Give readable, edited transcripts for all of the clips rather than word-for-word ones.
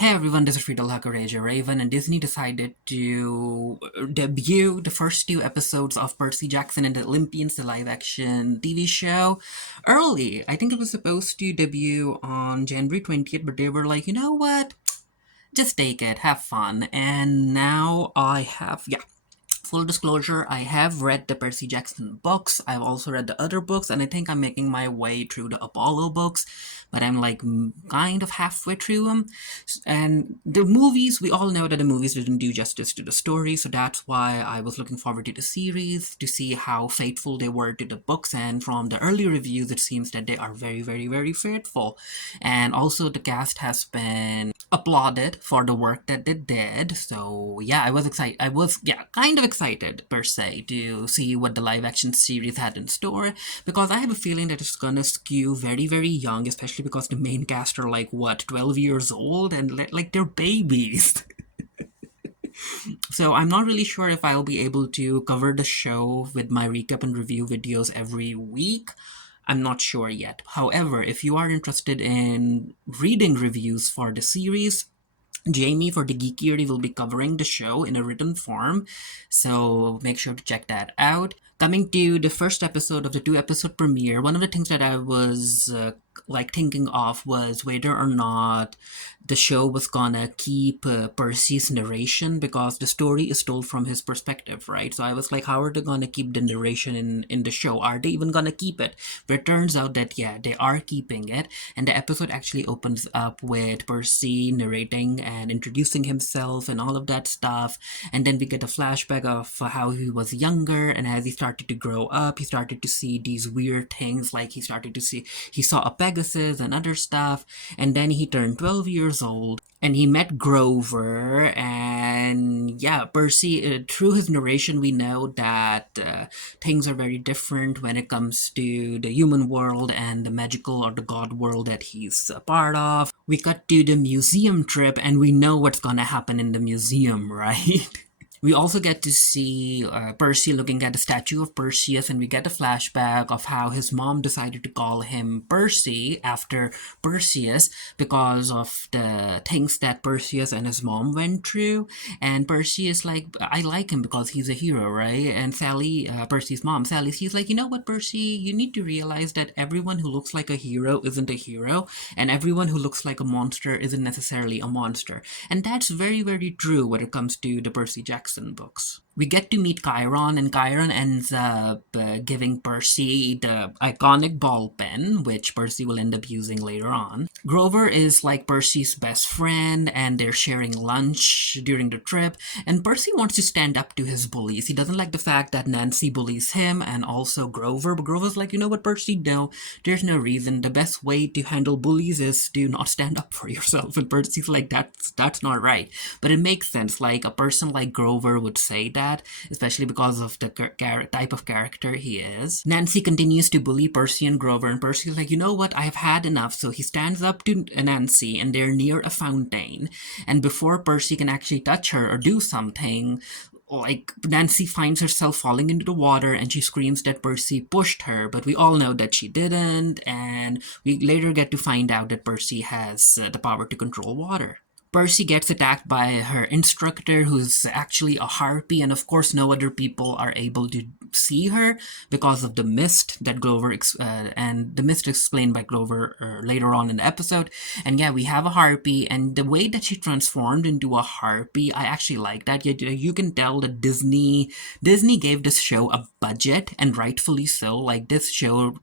Hey everyone, this is Friedel Hakaraja Raven, and Disney decided to debut the first two episodes of Percy Jackson and the Olympians, the live action TV show, early. I think it was supposed to debut on January 20th, but they were like, you know what? Just take it, have fun. And now I have, yeah, full disclosure, I have read the Percy Jackson books. I've also read the other books, and I think I'm making my way through the Apollo books, but I'm like kind of halfway through them. And the movies, we all know that the movies didn't do justice to the story, so that's why I was looking forward to the series to see how faithful they were to the books. And from the early reviews, it seems that they are very, very, very faithful. And also, the cast has been applauded for the work that they did. So yeah, I was excited. I was kind of excited per se to see what the live action series had in store because I have a feeling that it's gonna skew very very young, especially because the main cast are like what 12 years old and like they're babies. So I'm not really sure if I'll be able to cover the show with my recap and review videos every week. I'm not sure yet. However, if you are interested in reading reviews for the series, Jamie for the Geekery will be covering the show in a written form, so make sure to check that out. Coming to the first episode of the two-episode premiere, one of the things that I was like thinking of was whether or not the show was gonna keep Percy's narration because the story is told from his perspective, right? So I was like, how are they gonna keep the narration in the show? Are they even gonna keep it? But it turns out that yeah, they are keeping it, and the episode actually opens up with Percy narrating and introducing himself and all of that stuff, and then we get a flashback of how he was younger, and as he started to grow up, he started to see these weird things, like he saw a Pegasus and other stuff, and then he turned 12 years old and he met Grover. And yeah, Percy, through his narration, we know that things are very different when it comes to the human world and the magical or the god world that he's a part of. We cut to the museum trip and we know what's gonna happen in the museum, right? We also get to see Percy looking at the statue of Perseus, and we get a flashback of how his mom decided to call him Percy after Perseus because of the things that Perseus and his mom went through. And Percy is like, I like him because he's a hero, right? And Sally, Percy's mom, Sally, she's like, you know what, Percy, you need to realize that everyone who looks like a hero isn't a hero, and everyone who looks like a monster isn't necessarily a monster. And that's very, very true when it comes to the Percy Jackson books. We get to meet Chiron, and Chiron ends up giving Percy the iconic ball pen, which Percy will end up using later on. Grover is like Percy's best friend, and they're sharing lunch during the trip. And Percy wants to stand up to his bullies. He doesn't like the fact that Nancy bullies him and also Grover, but Grover's like, you know what, Percy, no, there's no reason. The best way to handle bullies is to not stand up for yourself. And Percy's like, that's not right. But it makes sense. Like a person like Grover would say that, especially because of the type of character he is. Nancy continues to bully Percy and Grover, and Percy's like, you know what, I have had enough. So he stands up to Nancy, and they're near a fountain. And before Percy can actually touch her or do something, like Nancy finds herself falling into the water and she screams that Percy pushed her, but we all know that she didn't, and we later get to find out that Percy has the power to control water. Percy gets attacked by her instructor, who's actually a harpy, and of course, no other people are able to see her because of the mist that and the mist explained by Grover later on in the episode. And yeah, we have a harpy, and the way that she transformed into a harpy, I actually like that. You can tell that Disney gave this show a budget, and rightfully so. Like this show,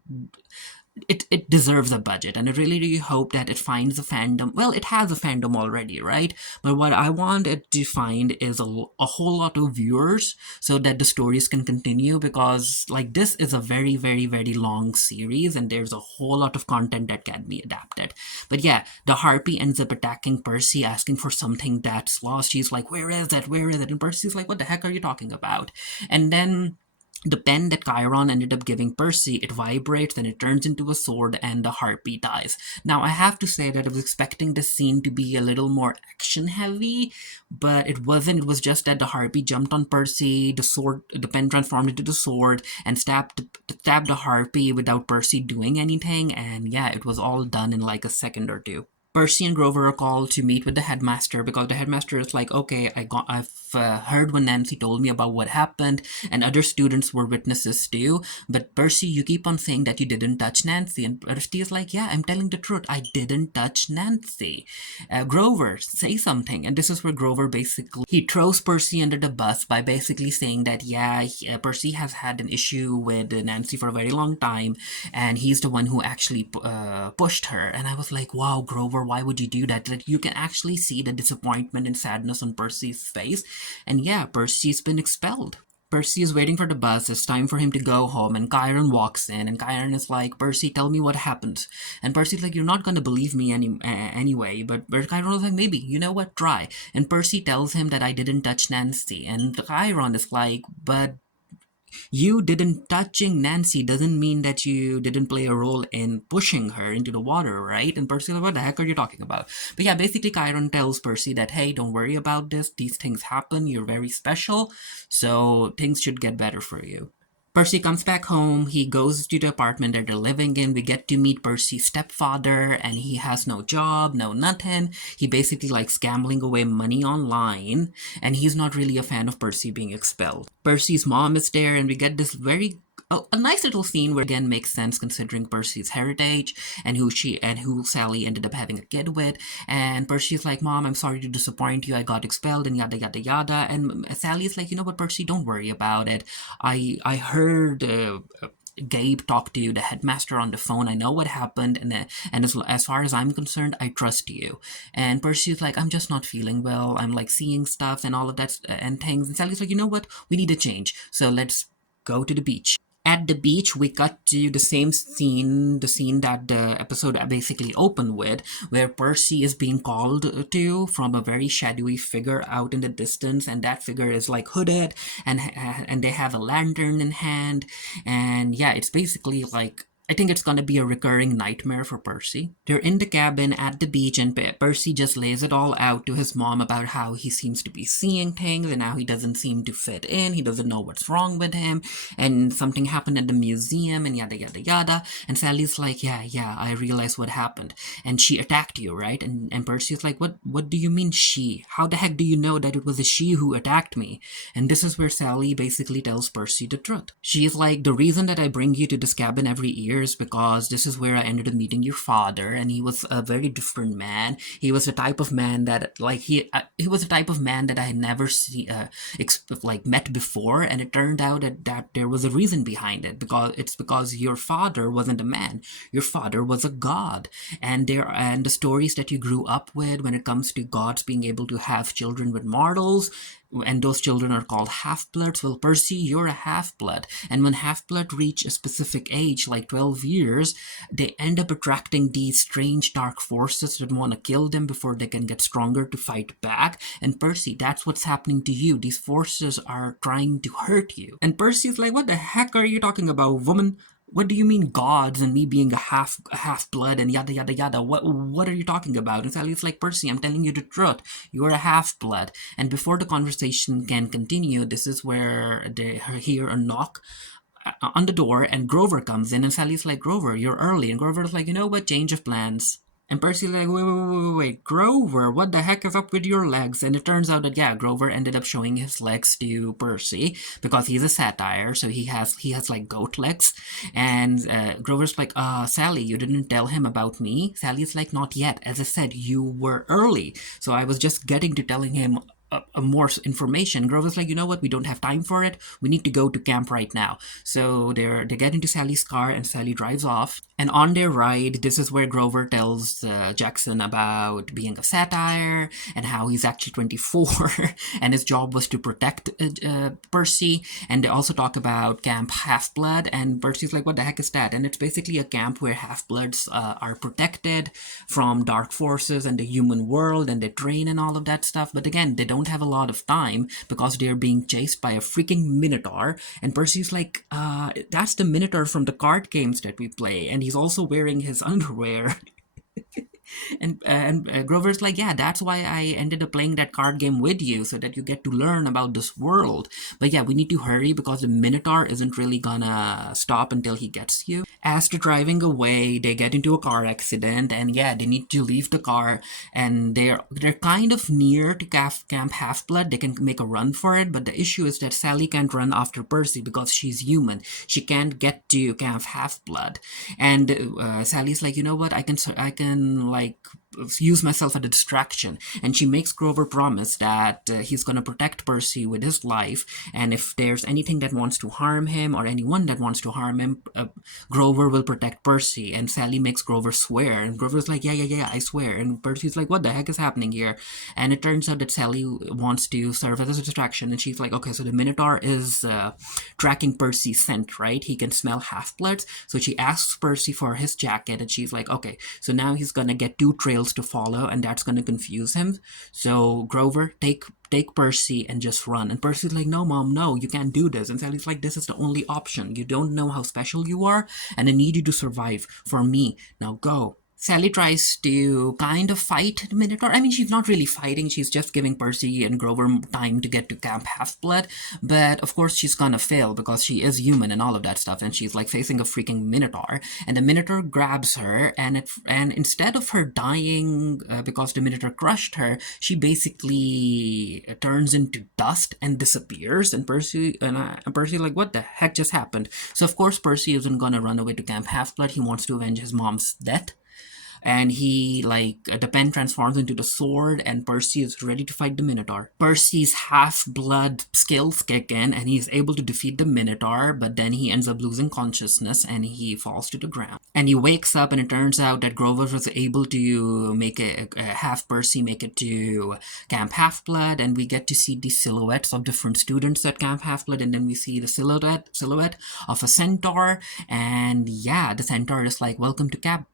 it deserves a budget, and I really, really hope that it finds a fandom. Well, it has a fandom already, right? But what I want it to find is a whole lot of viewers so that the stories can continue, because like this is a very, very, very long series and there's a whole lot of content that can be adapted. But yeah, the harpy ends up attacking Percy, asking for something that's lost. She's like, where is it, where is it? And Percy's like, what the heck are you talking about? And then the pen that Chiron ended up giving Percy, it vibrates and it turns into a sword, and the harpy dies. Now, I have to say that I was expecting the scene to be a little more action heavy, but it wasn't. It was just that the harpy jumped on Percy, the pen transformed into the sword, and stabbed the harpy without Percy doing anything, and yeah, it was all done in like a second or two. Percy and Grover are called to meet with the headmaster because the headmaster is like, okay, I've heard when Nancy told me about what happened, and other students were witnesses too. But Percy, you keep on saying that you didn't touch Nancy, and Percy is like, yeah, I'm telling the truth. I didn't touch Nancy. Grover, say something. And this is where Grover basically he throws Percy under the bus by basically saying that Percy has had an issue with Nancy for a very long time, and he's the one who actually pushed her. And I was like, wow, Grover, why would you do that? Like, you can actually see the disappointment and sadness on Percy's face. And yeah, Percy's been expelled. Percy is waiting for the bus. It's time for him to go home, and Chiron walks in, and Chiron is like, "Percy, tell me what happened." And Percy's like, "You're not gonna believe me anyway." But Chiron is like, "Maybe, you know what? Try." And Percy tells him that I didn't touch Nancy, and Chiron is like, "But you didn't touching Nancy doesn't mean that you didn't play a role in pushing her into the water, right?" And Percy's like, "What the heck are you talking about?" But yeah, basically Chiron tells Percy that, hey, don't worry about this. These things happen. You're very special. So things should get better for you. Percy comes back home. He goes to the apartment that they're living in. We get to meet Percy's stepfather, and he has no job, no nothing. He basically likes gambling away money online, and he's not really a fan of Percy being expelled. Percy's mom is there, and we get this very a nice little scene where again makes sense considering Percy's heritage and who Sally ended up having a kid with. And Percy's like, "Mom, I'm sorry to disappoint you. I got expelled," and yada yada yada. And Sally's like, "You know what, Percy, don't worry about it. I heard." Gabe talked to the headmaster on the phone. I know what happened, and as far as I'm concerned, I trust you." And Percy's like, "I'm just not feeling well. I'm like seeing stuff and all of that and things." And Sally's like, "You know what? We need a change. So let's go to the beach." At the beach, we cut to the same scene, the scene that the episode basically opened with, where Percy is being called to from a very shadowy figure out in the distance, and that figure is like hooded, and they have a lantern in hand, and yeah, it's basically like I think it's gonna be a recurring nightmare for Percy. They're in the cabin at the beach, and Percy just lays it all out to his mom about how he seems to be seeing things and how he doesn't seem to fit in. He doesn't know what's wrong with him, and something happened at the museum, and yada yada yada. And Sally's like, yeah, I realize what happened, and she attacked you, right? And Percy's like, what do you mean she? How the heck do you know that it was a she who attacked me? And this is where Sally basically tells Percy the truth. She's like, the reason that I bring you to this cabin every year is because this is where I ended up meeting your father, and he was a very different man. He was a type of man that he was a type of man that I had never met before, and it turned out that there was a reason behind it, because your father wasn't a man, your father was a god, and the stories that you grew up with when it comes to gods being able to have children with mortals, and those children are called half-bloods. Well, Percy, you're a half-blood. And when half-blood reach a specific age, like 12 years, they end up attracting these strange dark forces that want to kill them before they can get stronger to fight back. And Percy, that's what's happening to you. These forces are trying to hurt you. And Percy's like, what the heck are you talking about, woman? What do you mean gods and me being a half blood and yada yada yada? What are you talking about? And Sally's like, Percy, I'm telling you the truth. You're a half blood. And before the conversation can continue, this is where they hear a knock on the door, and Grover comes in, and Sally's like, Grover, you're early. And Grover's like, you know what? Change of plans. And Percy's like, wait, Grover, what the heck is up with your legs? And it turns out that, yeah, Grover ended up showing his legs to Percy because he's a satire, so he has like goat legs. And Grover's like, Sally, you didn't tell him about me? Sally's like, not yet. As I said, you were early. So I was just getting to telling him more information. Grover's like, you know what? We don't have time for it. We need to go to camp right now. So they get into Sally's car, and Sally drives off. And on their ride, this is where Grover tells Jackson about being a satire and how he's actually 24 and his job was to protect Percy. And they also talk about Camp Half-Blood, and Percy's like, what the heck is that? And it's basically a camp where half-bloods are protected from dark forces and the human world, and they train and all of that stuff. But again, they don't have a lot of time because they're being chased by a freaking minotaur. And Percy's like, that's the minotaur from the card games that we play, and he's also wearing his underwear. And Grover's like, yeah, that's why I ended up playing that card game with you, so that you get to learn about this world. But yeah, we need to hurry because the Minotaur isn't really gonna stop until he gets you. As they're driving away, they get into a car accident, and yeah, they need to leave the car, and they're kind of near to Camp Half Blood. They can make a run for it, but the issue is that Sally can't run after Percy because she's human. She can't get to Camp Half Blood, and Sally's like, you know what? I can like use myself as a distraction, and she makes Grover promise that he's going to protect Percy with his life, and if there's anything that wants to harm him or anyone that wants to harm him, Grover will protect Percy. And Sally makes Grover swear, and Grover's like, yeah, I swear. And Percy's like, what the heck is happening here? And it turns out that Sally wants to serve as a distraction, and she's like, okay, so the Minotaur is tracking Percy's scent, right? He can smell half-bloods, so she asks Percy for his jacket, and she's like, okay, so now he's gonna get two trails to follow, and that's gonna confuse him. So Grover, take Percy and just run. And Percy's like, no, Mom, no, you can't do this. And Sally's like, this is the only option. You don't know how special you are, and I need you to survive for me. Now go. Sally tries to kind of fight the Minotaur. I mean, she's not really fighting, she's just giving Percy and Grover time to get to Camp Half-Blood. But of course, she's gonna fail because she is human and all of that stuff, and she's like facing a freaking Minotaur. And the Minotaur grabs her, and instead of her dying because the Minotaur crushed her, she basically turns into dust and disappears. And Percy like, what the heck just happened? So of course, Percy isn't gonna run away to Camp Half-Blood. He wants to avenge his mom's death, and he like the pen transforms into the sword, and Percy is ready to fight the Minotaur. Percy's half-blood skills kick in, and he's able to defeat the Minotaur, but then he ends up losing consciousness and he falls to the ground. And he wakes up, and it turns out that Grover was able to make half Percy make it to Camp Half-Blood, and we get to see the silhouettes of different students at Camp Half-Blood, and then we see the silhouette of a centaur, and yeah, the centaur is like, welcome to Camp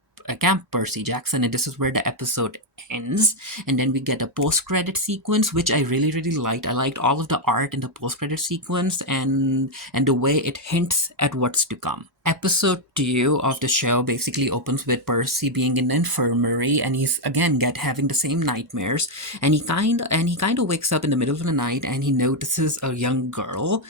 Percy Jackson, and this is where the episode ends. And then we get a post-credit sequence, which I really liked. I liked all of the art in the post-credit sequence, and the way it hints at what's to come. Episode 2 of the show basically opens with Percy being in the infirmary, and he's again having the same nightmares, and he kind of wakes up in the middle of the night, and he notices a young girl,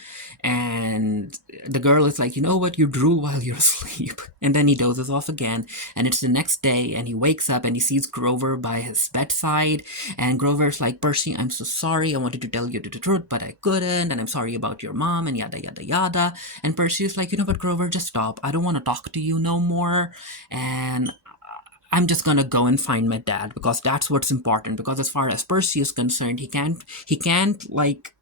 and the girl is like, you know what, you drew while you're asleep. And then he dozes off again, and it's the next day, and he wakes up and he sees Grover by his bedside, and Grover's like, Percy, I'm so sorry, I wanted to tell you the truth, but I couldn't, and I'm sorry about your mom, and yada yada yada. And Percy is like, you know what, Grover, just stop. I don't want to talk to you no more, and I'm just gonna go and find my dad, because that's what's important. Because as far as Percy is concerned, he can't like,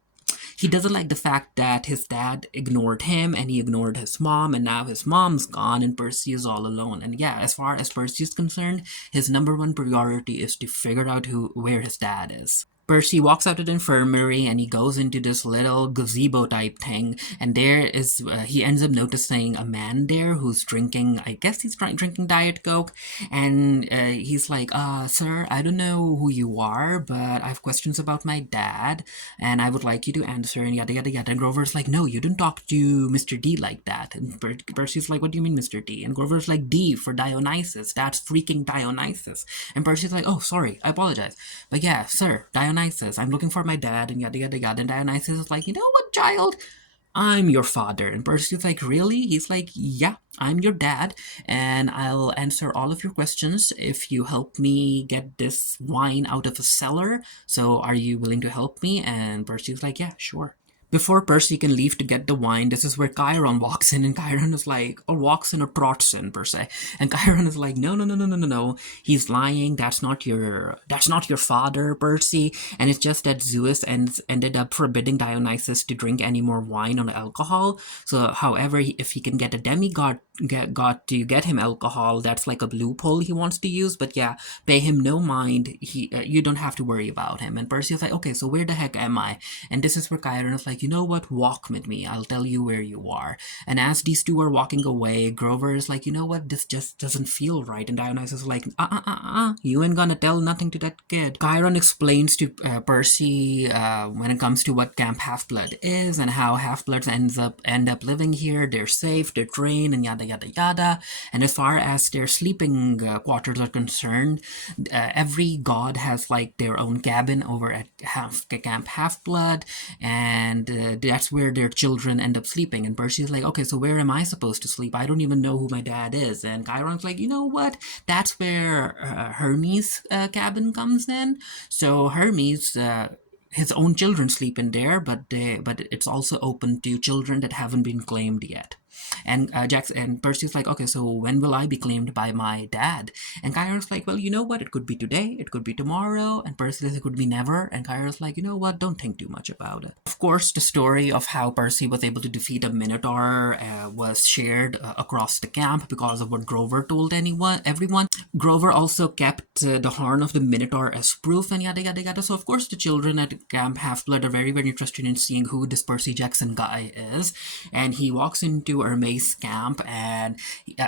he doesn't like the fact that his dad ignored him, and he ignored his mom, and now his mom's gone and Percy is all alone. And yeah, as far as Percy is concerned, his number one priority is to figure out where his dad is. Percy walks out of the infirmary, and he goes into this little gazebo type thing, and there is he ends up noticing a man there who's drinking, I guess he's drinking Diet Coke, and he's like, sir, I don't know who you are, but I have questions about my dad, and I would like you to answer, and yada yada yada. And Grover's like, no, you don't talk to Mr. D like that. And Percy's like, what do you mean, Mr. D? And Grover's like, D for Dionysus, that's freaking Dionysus. And Percy's like, oh, sorry, I apologize, but yeah, sir, Dionysus, I'm looking for my dad, and yada yada yada. And Dionysus is like, you know what, child? I'm your father. And Percy's like, really? He's like, yeah, I'm your dad, and I'll answer all of your questions if you help me get this wine out of a cellar. So are you willing to help me? And Percy's like, yeah, sure. Before Percy can leave to get the wine, this is where Chiron walks in, and Chiron is like, or walks in or trots in, per se. And Chiron is like, no, he's lying, that's not your father, Percy. And it's just that Zeus ended up forbidding Dionysus to drink any more wine or alcohol. So, however, if he can get a demigod to get him alcohol, that's like a loophole he wants to use. But yeah, pay him no mind, you don't have to worry about him. And Percy is like, okay, so where the heck am I? And this is where Chiron is like, like, you know what, walk with me, I'll tell you where you are. And as these two are walking away, Grover is like, you know what, this just doesn't feel right. And Dionysus is like, you ain't gonna tell nothing to that kid. Chiron explains to Percy when it comes to what Camp Half-Blood is and how Half-Bloods end up living here. They're safe, they're trained, and yada yada yada. And as far as their sleeping quarters are concerned, every god has like their own cabin over at Camp Half-Blood, and that's where their children end up sleeping. And Percy's like, okay, so where am I supposed to sleep? I don't even know who my dad is. And Chiron's like, you know what? That's where Hermes' cabin comes in. So Hermes, his own children sleep in there, but it's also open to children that haven't been claimed yet. And Jackson and Percy's like, okay, so when will I be claimed by my dad? And Chiron's like, well, you know what? It could be today, it could be tomorrow. And Percy says it could be never. And Chiron's like, you know what? Don't think too much about it. Of course, the story of how Percy was able to defeat a Minotaur was shared across the camp because of what Grover told everyone. Grover also kept the horn of the Minotaur as proof, and yada yada yada. So of course, the children at Camp Half-Blood are very interested in seeing who this Percy Jackson guy is. And he walks into Hermes' camp, and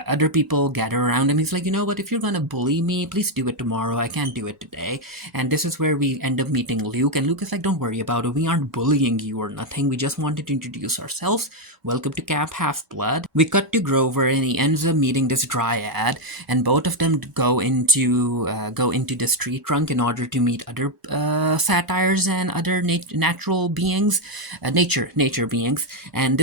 other people gather around him. He's like, you know what, if you're gonna bully me, please do it tomorrow, I can't do it today. And this is where we end up meeting Luke, and Luke is like, don't worry about it, we aren't bullying you or nothing, we just wanted to introduce ourselves. Welcome to Camp Half-Blood. We cut to Grover, and he ends up meeting this dryad, and both of them go into this tree trunk in order to meet other satyrs and other natural beings, nature beings. And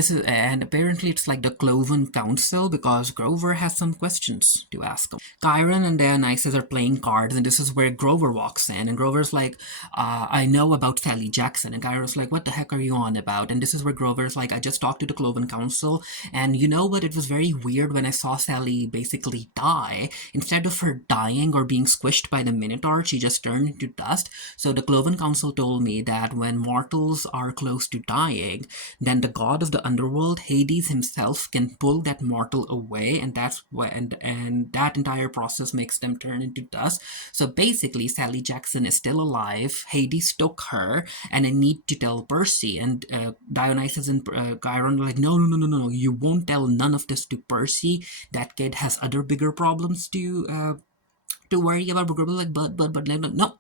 apparently it's like the Cloven Council, because Grover has some questions to ask them. Chiron and Dionysus are playing cards, and this is where Grover walks in, and Grover's like, I know about Sally Jackson. And Chiron's like, what the heck are you on about? And this is where Grover's like, I just talked to the Cloven Council, and you know what, it was very weird when I saw Sally basically die. Instead of her dying or being squished by the Minotaur, she just turned into dust. So the Cloven Council told me that when mortals are close to dying, then the god of the underworld, Hades himself, can pull that mortal away, and that's when and that entire process makes them turn into dust. So basically, Sally Jackson is still alive. Hades took her, and I need to tell Percy. And Dionysus and Chiron are like, no, you won't tell none of this to Percy. That kid has other bigger problems to worry about. Like, but no,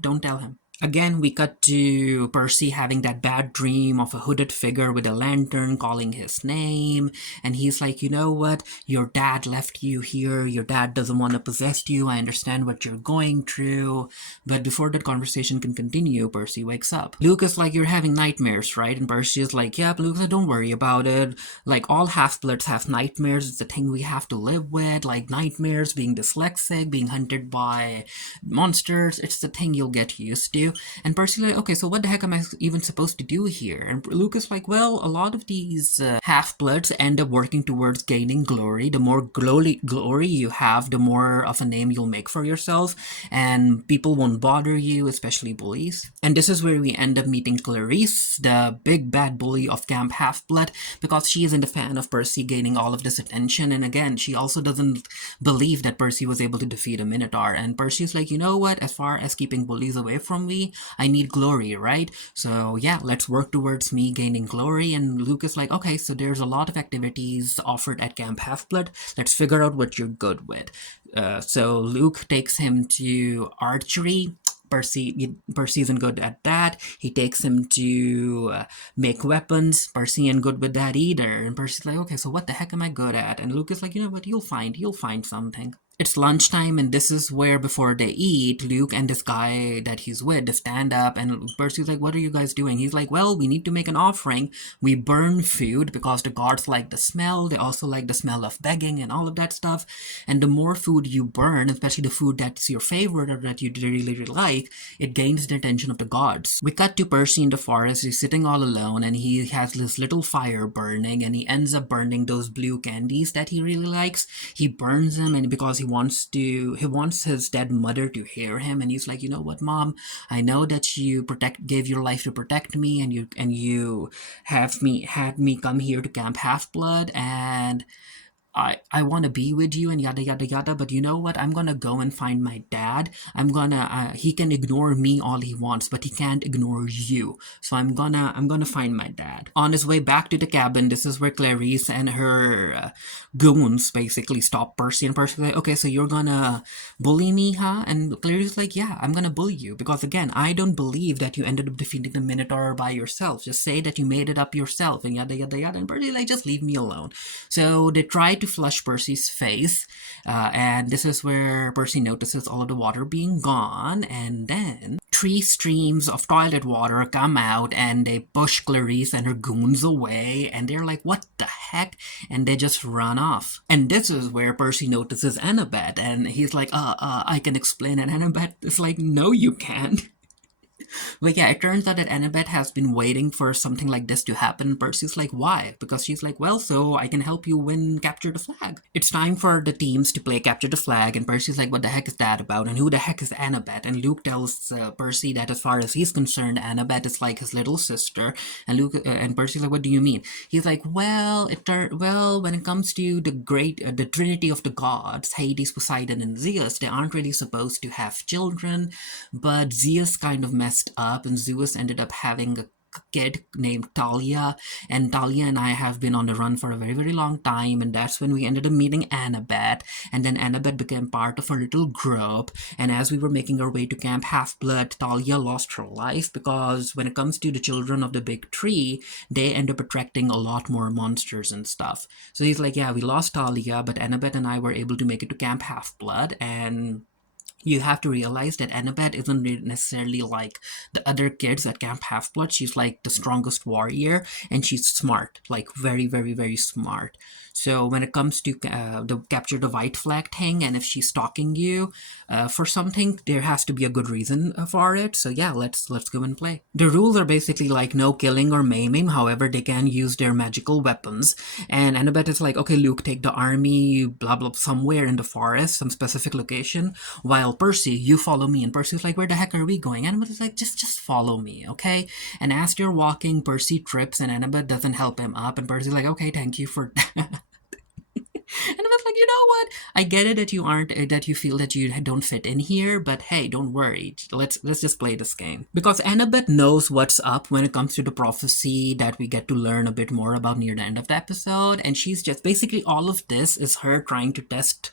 don't tell him. Again, we cut to Percy having that bad dream of a hooded figure with a lantern calling his name, and he's like, you know what, your dad left you here, your dad doesn't want to possess you, I understand what you're going through. But before that conversation can continue, Percy wakes up. Luke is like, you're having nightmares, right? And Percy is like, yeah, but Luke said, don't worry about it, like all half-bloods have nightmares, it's a thing we have to live with, like nightmares, being dyslexic, being hunted by monsters, it's the thing you'll get used to. And Percy's like, okay, so what the heck am I even supposed to do here? And Luke is like, well, a lot of these half-bloods end up working towards gaining glory. The more glory you have, the more of a name you'll make for yourself, and people won't bother you, especially bullies. And this is where we end up meeting Clarice, the big bad bully of Camp Half-Blood, because she isn't a fan of Percy gaining all of this attention, and again, she also doesn't believe that Percy was able to defeat a Minotaur. And Percy's like, you know what, as far as keeping bullies away from me, I need glory, right? So yeah, let's work towards me gaining glory. And Luke is like, okay, so there's a lot of activities offered at Camp Half-Blood. Let's figure out what you're good with. So Luke takes him to archery. Percy isn't good at that. He takes him to make weapons. Percy ain't good with that either. And Percy's like, okay, so what the heck am I good at? And Luke is like, you know what, you'll find something. It's lunchtime, and this is where, before they eat, Luke and this guy that he's with, they stand up, and Percy's like, what are you guys doing? He's like, well, we need to make an offering. We burn food because the gods like the smell. They also like the smell of begging and all of that stuff. And the more food you burn, especially the food that's your favorite or that you really like, it gains the attention of the gods. We cut to Percy in the forest. He's sitting all alone, and he has this little fire burning, and he ends up burning those blue candies that he really likes. He burns them, and because he wants his dead mother to hear him, and he's like, you know what, Mom, I know that you gave your life to protect me, and you had me come here to Camp Half-Blood, and I want to be with you and yada yada yada, but you know what? I'm gonna go and find my dad. He can ignore me all he wants, but he can't ignore you. So I'm gonna find my dad. On his way back to the cabin, this is where Clarice and her goons basically stop Percy, and Percy's like, okay, so you're gonna bully me, huh? And Clarice is like, yeah, I'm gonna bully you because again, I don't believe that you ended up defeating the Minotaur by yourself. Just say that you made it up yourself and yada yada yada. And Percy's like, just leave me alone. So they try to flush Percy's face, and this is where Percy notices all of the water being gone, and then 3 streams of toilet water come out and they push Clarice and her goons away, and they're like, what the heck? And they just run off. And this is where Percy notices Annabeth, and he's like, I can explain. And Annabeth is like, no, you can't. But yeah, it turns out that Annabeth has been waiting for something like this to happen. Percy's like, why? Because she's like, well, so I can help you win Capture the Flag. It's time for the teams to play Capture the Flag, and Percy's like, what the heck is that about? And who the heck is Annabeth? And Luke tells Percy that as far as he's concerned, Annabeth is like his little sister. And and Percy's like, what do you mean? He's like, well, when it comes to the Trinity of the gods, Hades, Poseidon, and Zeus, they aren't really supposed to have children, but Zeus kind of messed up, and Zeus ended up having a kid named Talia, and Talia and I have been on the run for a very, very long time, and that's when we ended up meeting Annabeth, and then Annabeth became part of our little group, and as we were making our way to Camp Half-Blood, Talia lost her life, because when it comes to the children of the big tree, they end up attracting a lot more monsters and stuff. So he's like, yeah, we lost Talia, but Annabeth and I were able to make it to Camp Half-Blood, and you have to realize that Annabeth isn't necessarily like the other kids at Camp Half-Blood. She's like the strongest warrior, and she's smart, like very, very, very smart. So when it comes to the Capture the White Flag thing, and if she's stalking you for something, there has to be a good reason for it. So yeah, let's go and play. The rules are basically like no killing or maiming. However, they can use their magical weapons. And Annabeth is like, okay, Luke, take the army, blah blah, somewhere in the forest, some specific location, while Percy, you follow me. And Percy's like, where the heck are we going? Annabeth is like, just follow me, okay? And as they're walking, Percy trips and Annabeth doesn't help him up, and Percy's like, okay, thank you for that. And I was like, you know what? I get it that that you feel that you don't fit in here, but hey, don't worry. Let's just play this game. Because Annabeth knows what's up when it comes to the prophecy that we get to learn a bit more about near the end of the episode, and she's just basically all of this is her trying to test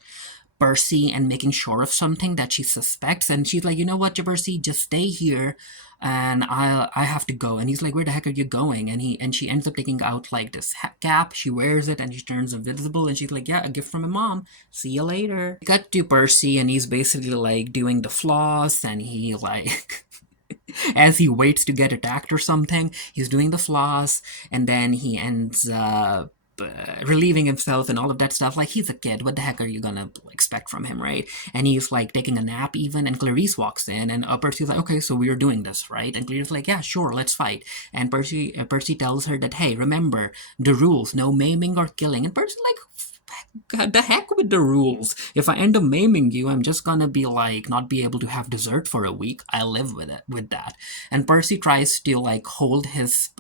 Percy and making sure of something that she suspects, and she's like, you know what, Percy, just stay here, and I have to go. And he's like, where the heck are you going? And she ends up taking out like this cap. She wears it and she turns invisible, and she's like, yeah, a gift from my mom. See you later. Cut to Percy, and he's basically like doing the floss, and he like as he waits to get attacked or something, he's doing the floss, and then he ends up relieving himself and all of that stuff. Like, he's a kid, what the heck are you gonna expect from him, right? And he's like taking a nap even, and Clarice walks in, and Percy's like, okay, so we are doing this, right? And Clarice's like, yeah, sure, let's fight. And Percy tells her that, hey, remember the rules, no maiming or killing. And Percy's like, the heck with the rules. If I end up maiming you, I'm just gonna be like not be able to have dessert for a week. I live with that. And Percy tries to like hold his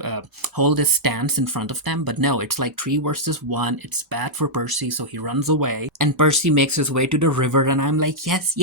stance in front of them, but no, it's like 3 versus 1. It's bad for Percy, so he runs away. And Percy makes his way to the river, and I'm like, yes,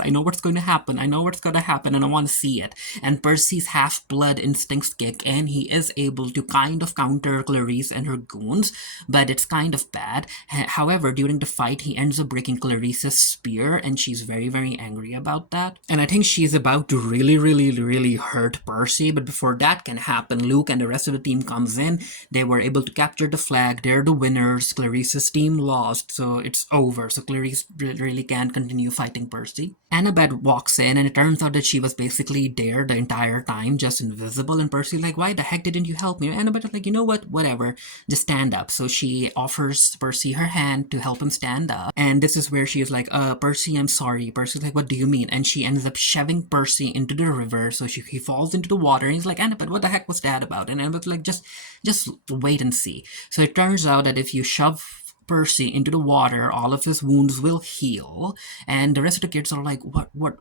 I know what's going to happen. And I want to see it. And Percy's half-blood instincts kick in. He is able to kind of counter Clarice and her goons, but it's kind of bad. However, during the fight, he ends up breaking Clarice's spear, and she's very, very angry about that. And I think she's about to really, really, really hurt Percy, but before that can happen, Luke and the rest of the team comes in. They were able to capture the flag. They're the winners. Clarice's team lost, so it's over. So Clarice really can't continue fighting Percy. Annabeth walks in, and it turns out that she was basically there the entire time, just invisible, and Percy's like, why the heck didn't you help me? And Annabeth is like, you know what, whatever, just stand up. So she offers Percy her hand to help him stand up, and this is where she is like, Percy, I'm sorry. Percy's like, what do you mean? And she ends up shoving Percy into the river, so he falls into the water, and he's like, Annabeth, what the heck was that about? And Annabeth's like, just wait and see. So it turns out that if you shove Percy into the water, all of his wounds will heal. And the rest of the kids are like,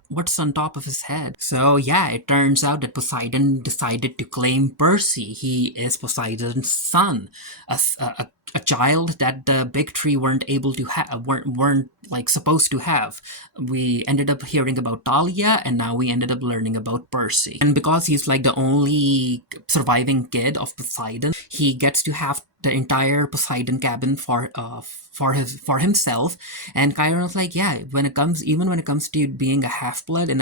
what's on top of his head? So yeah, it turns out that Poseidon decided to claim Percy. He is Poseidon's son, a child that the big tree weren't able to have, weren't like supposed to have. We ended up hearing about Talia, and now we ended up learning about Percy. And because he's like the only surviving kid of Poseidon, he gets to have the entire Poseidon cabin for himself. And Chiron's like, yeah, when it comes to being a half blood in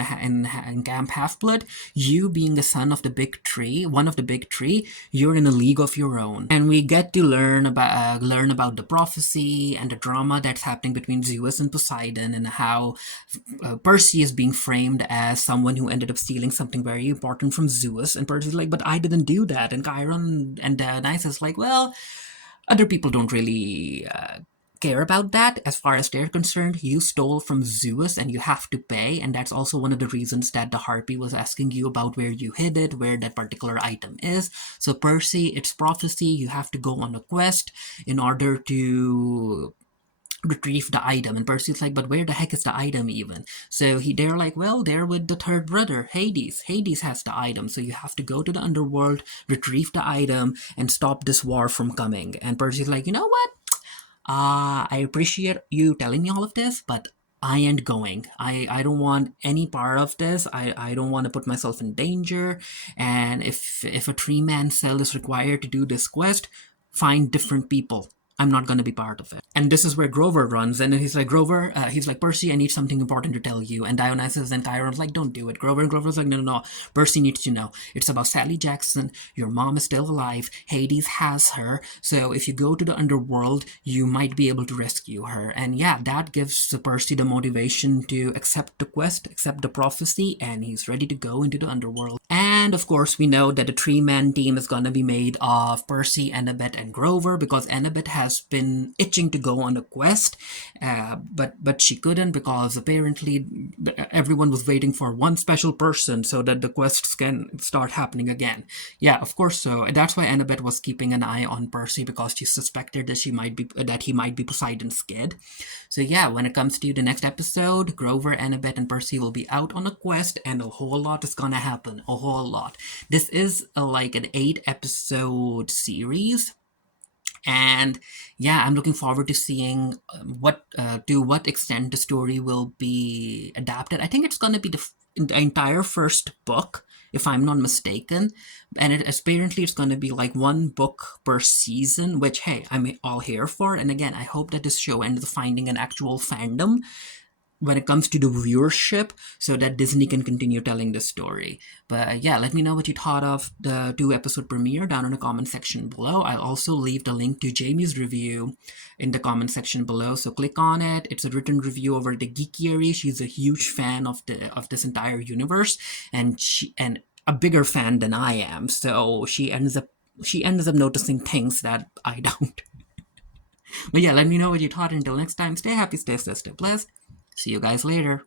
Camp Half Blood, you being the son of the big tree, one of the big tree, you're in a league of your own. And we get to learn about the prophecy and the drama that's happening between Zeus and Poseidon, and how Percy is being framed as someone who ended up stealing something very important from Zeus. And Percy's like, but I didn't do that. And Chiron and Dionysus like, well, other people don't really care about that. As far as they're concerned, you stole from Zeus and you have to pay. And that's also one of the reasons that the Harpy was asking you about where you hid it, where that particular item is. So Percy, it's prophecy. You have to go on a quest in order to retrieve the item. And Percy's like, but where the heck is the item even? So they're like, well, they're with the third brother, Hades. Hades has the item, so you have to go to the underworld, retrieve the item, and stop this war from coming. And Percy's like, you know what? I appreciate you telling me all of this, but I ain't going. I don't want any part of this. I don't want to put myself in danger. And if a 3-man cell is required to do this quest, find different people. I'm not going to be part of it. And this is where Grover runs, and he's like, he's like, Percy, I need something important to tell you. And Dionysus and Chiron's like, don't do it. Grover's like, no, Percy needs to know. It's about Sally Jackson. Your mom is still alive. Hades has her. So if you go to the underworld, you might be able to rescue her. And yeah, that gives Percy the motivation to accept the quest, accept the prophecy, and he's ready to go into the underworld. And of course, we know that the 3-man team is gonna be made of Percy, Annabeth, and Grover, because Annabeth has been itching to go on a quest, but she couldn't, because apparently everyone was waiting for one special person so that the quests can start happening again. Yeah, of course. So that's why Annabeth was keeping an eye on Percy, because she suspected that he might be Poseidon's kid. So yeah, when it comes to the next episode, Grover, Annabeth, and Percy will be out on a quest, and a whole lot is gonna happen. A whole lot. This is like an 8-episode series. And yeah, I'm looking forward to seeing to what extent the story will be adapted. I think it's going to be the entire first book, if I'm not mistaken. And apparently it's going to be like 1 book per season, which, hey, I'm all here for. And again, I hope that this show ends up finding an actual fandom when it comes to the viewership, so that Disney can continue telling the story. But yeah, let me know what you thought of the 2-episode premiere down in the comment section below. I'll also leave the link to Jamie's review in the comment section below, so click on it. It's a written review over the Geekiary. She's a huge fan of this entire universe, and a bigger fan than I am, so she ends up noticing things that I don't. But yeah, let me know what you thought. Until next time, stay happy, stay blessed. See you guys later.